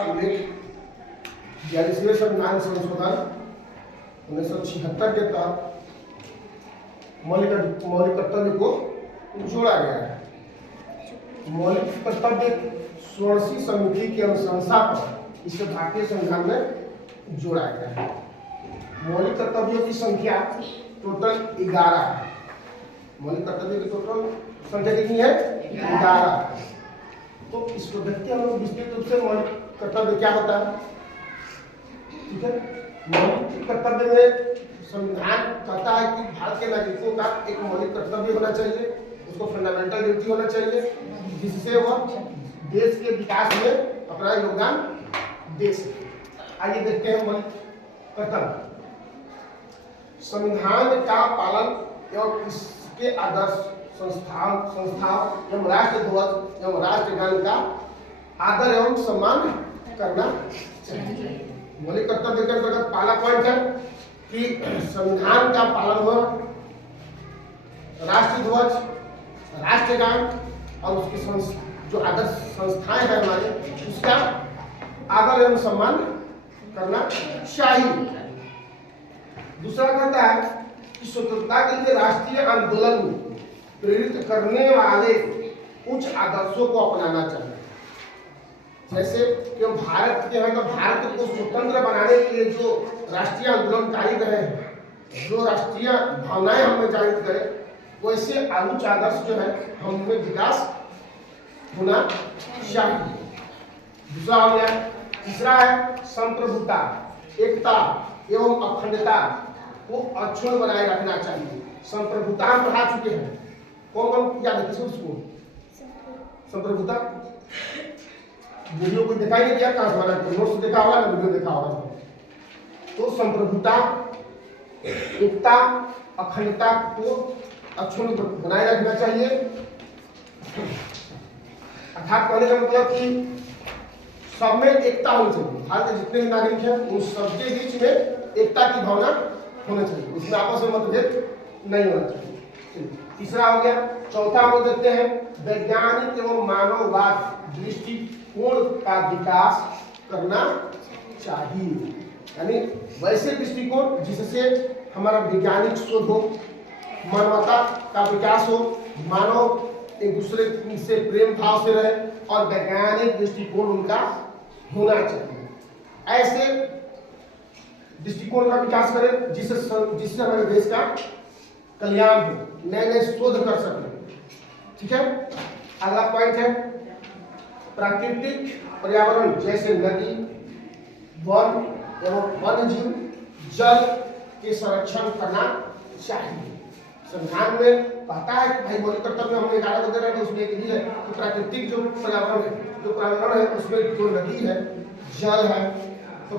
उल्लेख 42वें संविधान संशोधन 1976 के तहत मौलिक कर्तव्य को जोड़ा गया है। मौलिक कर्तव्य 16वीं समिति की अनुशंसा पर इसे भारतीय संविधान में जोड़ा गया है। मौलिक कर्तव्यों की संख्या टोटल 11 है। मौलिक कर्तव्यों की टोटल संख्या कितनी है? 11। तो इसको देखते हैं हम लोग विस्तृत रूप से मौलिक कर्तव्य क्या होता है। ठीक है, मौलिक कर्तव्य में संविधान कहता है कि भारत के नागरिकों का एक मौलिक कर्तव्य होना चाहिए, उसको फंडामेंटल ड्यूटी होना चाहिए, जिससे वह देश के विकास में अपना योगदान दे सके। आइए देखते हैं मौलिक कर्तव्य। संविधान का पालन एवं इसके आदर्श संस्थाओं एवं राष्ट्र ध्वज एवं राष्ट्रगान का आदर एवं सम्मान करना चाहिए। मौलिक कर्तव्य के अंतर्गत पहला पॉइंट है कि संविधान का पालन हो, राष्ट्र ध्वज, राष्ट्रगान और उसकी जो आदर्श संस्थाएं हैं हमारे, उसका आदर एवं सम्मान करना चाहिए। दूसरा कहता है कि स्वतंत्रता के लिए राष्ट्रीय आंदोलन में प्रेरित करने वाले उच्च आदर्शों को अपनाना चाहिए। जैसे कि भारत के हैं तो भारत को स्वतंत्र बनाने के लिए जो राष्ट्रीय आंदोलनकारी रहे हैं, जो राष्ट्रीय भावनाएं हमें जागृत करें, वैसे उच्च आदर्श जो है हमें विकास होना चाहिए। दूसरा हो गया। तीसरा है संप्रभुता, एकता एवं अखंडता को अक्षुण्ण बनाए रखना चाहिए। संप्रभुता हम पढ़ा चुके हैं। कौन कौन याद है उसको? संप्रभुता वीडियो को दिखाई नहीं दिया, कहां से बना के नोट्स देखा होगा ना, वीडियो देखा होगा। तो संप्रभुता, एकता, अखंडता को अक्षुण्ण बनाए रखना चाहिए। अर्थात कहने का मतलब कि सब में एकता होनी चाहिए। भारत के जितने भी नागरिक हैं उन सबके बीच में एकता की भावना होना चाहिए, उसमें आपस में मतभेद नहीं होना चाहिए। तीसरा हो गया। चौथा हम देखते हैं वैज्ञानिक एवं मानववाद दृष्टिकोण का विकास करना चाहिए। यानी वैसे दृष्टिकोण जिससे हमारा वैज्ञानिक शोध हो, मानवता का विकास हो, मानव एक दूसरे से प्रेम भाव से रहे और वैज्ञानिक दृष्टिकोण उनका होना चाहिए। ऐसे दृष्टिकोण का विकास करें जिससे हमारे देश का कल्याण हो, नए नए शोध कर सकें। ठीक है। अगला पॉइंट है प्राकृतिक पर्यावरण जैसे नदी, वन एवं वन्य जीव, जल के संरक्षण करना चाहिए। संविधान में कहता है कि भाई मौलिक कर्तव्य हम 11 को दे रहे हैं, तो उसमें एक ही है कि प्राकृतिक जो पर्यावरण है उसमें जो नदी है, जल है, तो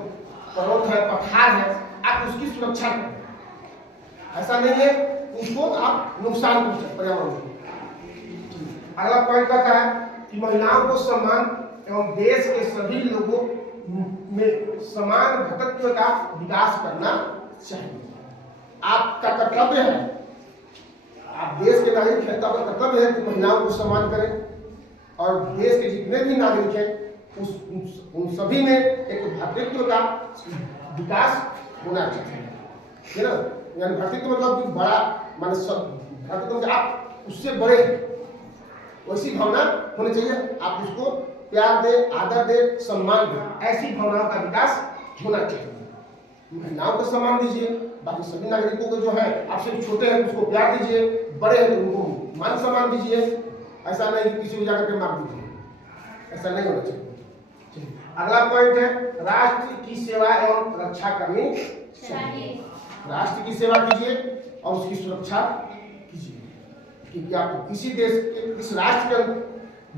पर्वत है, पठार है, आप उसकी सुरक्षा करें। ऐसा नहीं है उसको आप नुकसान पहुंचे पर्यावरण को। अगला पॉइंट कहता है कि महिलाओं को सम्मान एवं देश के सभी लोगों में समान भ्रातृत्व का विकास करना चाहिए। आपका कर्तव्य है, आप देश के नागरिक हैं तो आपका कर्तव्य है कि महिलाओं को सम्मान करें और देश के जितने भी नागरिक हैं उन सभी में एक भ्रातृत्व का विकास होना चाहिए। ना, यानी भ्रातृत्व मतलब कि बड़ा मान भ्रातृत्व आप उससे बड़े वैसी भावना होनी चाहिए। आप उसको प्यार दे, आदर दे, सम्मान दे, ऐसी भावनाओं का विकास होना चाहिए। महिलाओं को सम्मान दीजिए, बाकी सभी नागरिकों को जो है आपसे छोटे हैं उसको प्यार दीजिए, बड़े हैं तो उनको मान सम्मान दीजिए। ऐसा नहीं कि किसी को जाकर के मार दीजिए, ऐसा नहीं होना चाहिए। अगला पॉइंट है राष्ट्र की सेवा एवं रक्षा करनी चाहिए। राष्ट्र की सेवा कीजिए और उसकी सुरक्षा कीजिए, क्योंकि आप किसी देश के इस राष्ट्र के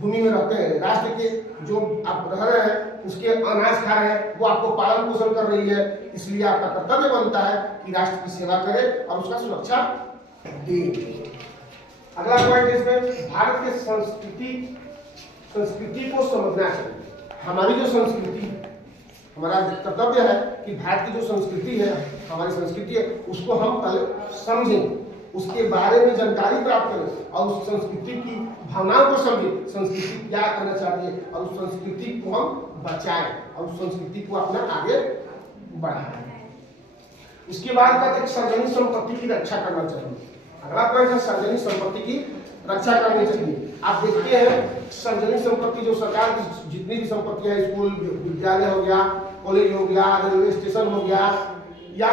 भूमि में रहते हैं, राष्ट्र के जो आप रह रहे हैं उसके अनाज खा रहे हैं, वो आपको पालन पोषण कर रही है, इसलिए आपका कर्तव्य बनता है कि राष्ट्र की सेवा करें और उसका सुरक्षा दें। अगला पॉइंट इसमें भारत के संस्कृति को समझना चाहिए। हमारी जो संस्कृति है, हमारा कर्तव्य है कि भारत की जो संस्कृति है, हमारी संस्कृति है, उसको हम पहले समझें, उसके बारे में जानकारी प्राप्त करें और उस संस्कृति की भावनाओं को समझें। संस्कृति क्या करना चाहती है और उस संस्कृति को हम बचाए और उस संस्कृति को अपना आगे बढ़ाए। उसके बाद का सार्वजनिक संपत्ति की रक्षा करना चाहिए। अगला पॉइंट है सार्वजनिक संपत्ति की रक्षा करनी चाहिए। आप देखते हैं सार्वजनिक संपत्ति जो सरकार की जितनी भी संपत्ति है, स्कूल विद्यालय हो गया, कॉलेज हो गया, रेलवे स्टेशन हो गया, या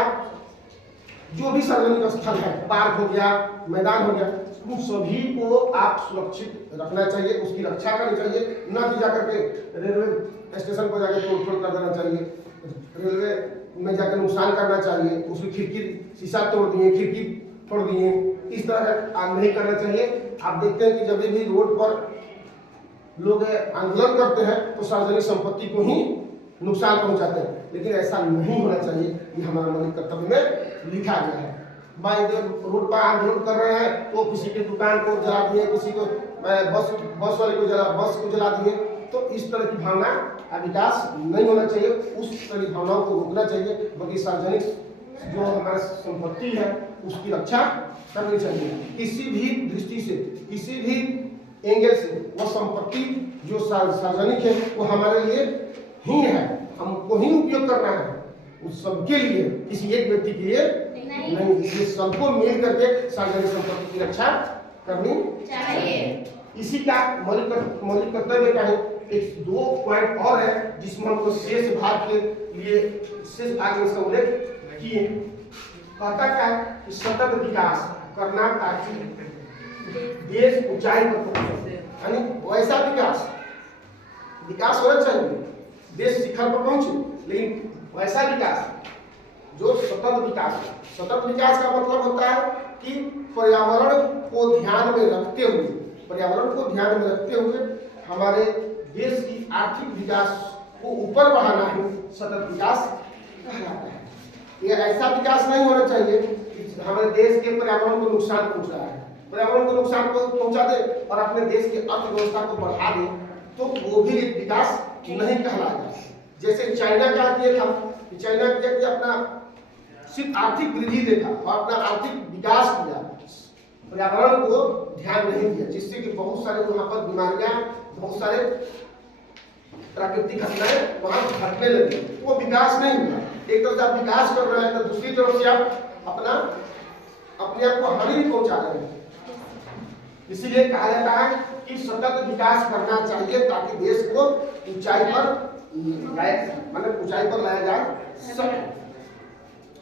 जो भी सार्वजनिक स्थल है, पार्क हो गया, मैदान हो गया, उन सभी को आप सुरक्षित रखना चाहिए, उसकी रक्षा करनी चाहिए। न कि जाकर के रेलवे स्टेशन पर जाकर तोड़ कर देना चाहिए, रेलवे में जाकर नुकसान करना चाहिए, उसकी खिड़की शीशा तोड़ दिए, खिड़की तोड़ दिए, इस तरह नहीं करना चाहिए। आप देखते हैं कि जब भी रोड पर लोग आंदोलन करते हैं तो सार्वजनिक संपत्ति को ही नुकसान पहुंचाते हैं, लेकिन ऐसा नहीं होना चाहिए। ये हमारा मौलिक कर्तव्य में लिखा गया है। भाई रोड पर आंदोलन कर रहे हैं तो किसी की दुकान को जला दिए, किसी को बस वाले को बस को जला दिए, तो इस तरह की भावना का विकास नहीं होना चाहिए। उस तरह की भावनाओं को रोकना चाहिए, बल्कि सार्वजनिक जो हमारा संपत्ति है उसकी रक्षा करनी चाहिए। किसी भी दृष्टि से, किसी भी एंगल से वह संपत्ति जो सार्वजनिक है वो हमारे लिए ही है, हमको ही उपयोग करना है, उस सबके लिए, किसी एक व्यक्ति के लिए नहीं। इसलिए सबको मिल करके सार्वजनिक संपत्ति की रक्षा करनी चाहिए। इसी का मौलिक कर्तव्य का ही एक 2 पॉइंट और है जिसमें हमको शेष भाग के लिए शेष भाग में इसका उल्लेख किए। कहता क्या कि सतत विकास करना ताकि देश ऊंचाई पर पहुंचे, यानी वैसा विकास होना चाहिए, देश शिखर पर पहुंचे, लेकिन वैसा विकास जो सतत विकास है। सतत विकास का मतलब होता है कि पर्यावरण को ध्यान में रखते हुए हमारे देश की आर्थिक विकास को ऊपर बढ़ाना ही सतत विकास कहलाता है। ये ऐसा विकास नहीं होना चाहिए कि हमारे देश के पर्यावरण को नुकसान पहुंच रहा है, पर्यावरण को नुकसान पहुंचा दे और अपने देश की अर्थव्यवस्था को बढ़ा दे, तो वो भी एक विकास नहीं कहलाएगा। जैसे चाइना क्या किया था, चाइना क्या किया, अपना सिर्फ आर्थिक वृद्धि देखा और अपना आर्थिक विकास किया, पर्यावरण को ध्यान नहीं दिया, जिससे कि बहुत सारे वहां पर बीमारियां, बहुत सारे प्राकृतिक घटनाएं वहां घटने लगी। वो विकास नहीं हुआ। एक तरफ से आप विकास कर रहे हैं तो दूसरी तरफ से आप अपने आप को हानि भी पहुंचा रहे हैं। इसीलिए कहा जाता है कि सतत विकास करना चाहिए ताकि देश को ऊंचाई पर लाया जा सके।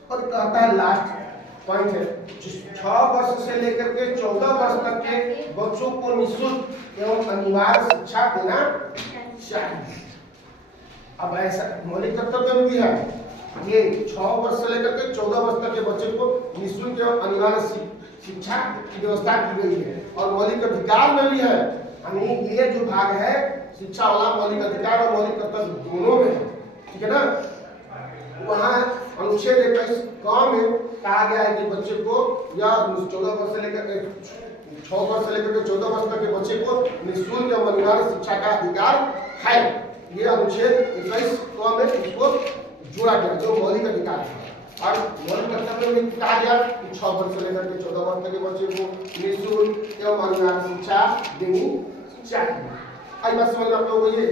और कहता है लास्ट पॉइंट है, 6 वर्ष से लेकर के 14 वर्ष तक के बच्चों को निःशुल्क एवं अनिवार्य शिक्षा देना चाहिए। अब ऐसा मौलिक कर्तव्य में भी है, ये 6 वर्ष से लेकर के 14 वर्ष तक के बच्चे को निःशुल्क एवं अनिवार्य शिक्षा की व्यवस्था की गई है। और मौलिक अधिकार में भी है, यानी ये जो भाग है शिक्षा वाला, मौलिक अधिकार और मौलिक कर्तव्य दोनों में है, ठीक है ना। वहाँ अनुच्छेद 21 में कहा गया है कि बच्चे को या 14 वर्ष से लेकर 6 वर्ष से लेकर 14 वर्ष तक के बच्चे को निःशुल्क एवं अनिवार्य शिक्षा का अधिकार है। ये अनुच्छेद 21 में इसको जोड़ा गया जो मौलिक अधिकार है। और मौलिक कर्तव्य में कहा गया कि 6 वर्ष से लेकर 14 वर्ष तक के बच्चे को निःशुल्क एवं अनिवार्य शिक्षा देनी चाहिए। आई बात समझ में आप लोगों को ये